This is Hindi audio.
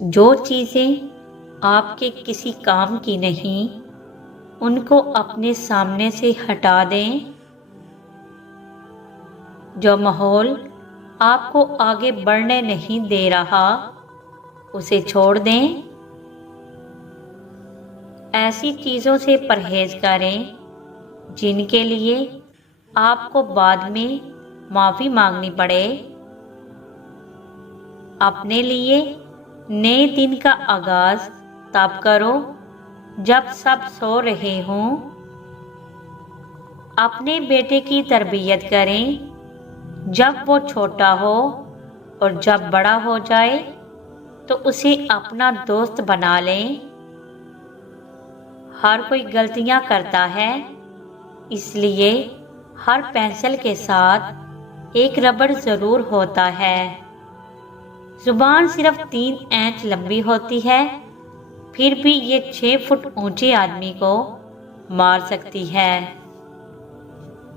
जो चीज़ें आपके किसी काम की नहीं, उनको अपने सामने से हटा दें। जो माहौल आपको आगे बढ़ने नहीं दे रहा, उसे छोड़ दें। ऐसी चीज़ों से परहेज करें जिनके लिए आपको बाद में माफ़ी मांगनी पड़े। अपने लिए नए दिन का आगाज़ तब करो जब सब सो रहे हों। अपने बेटे की तरबियत करें जब वो छोटा हो, और जब बड़ा हो जाए तो उसे अपना दोस्त बना लें। हर कोई गलतियां करता है, इसलिए हर पेंसिल के साथ एक रबड़ ज़रूर होता है। ज़ुबान सिर्फ 3 इंच लंबी होती है, फिर भी ये 6 फुट ऊंचे आदमी को मार सकती है।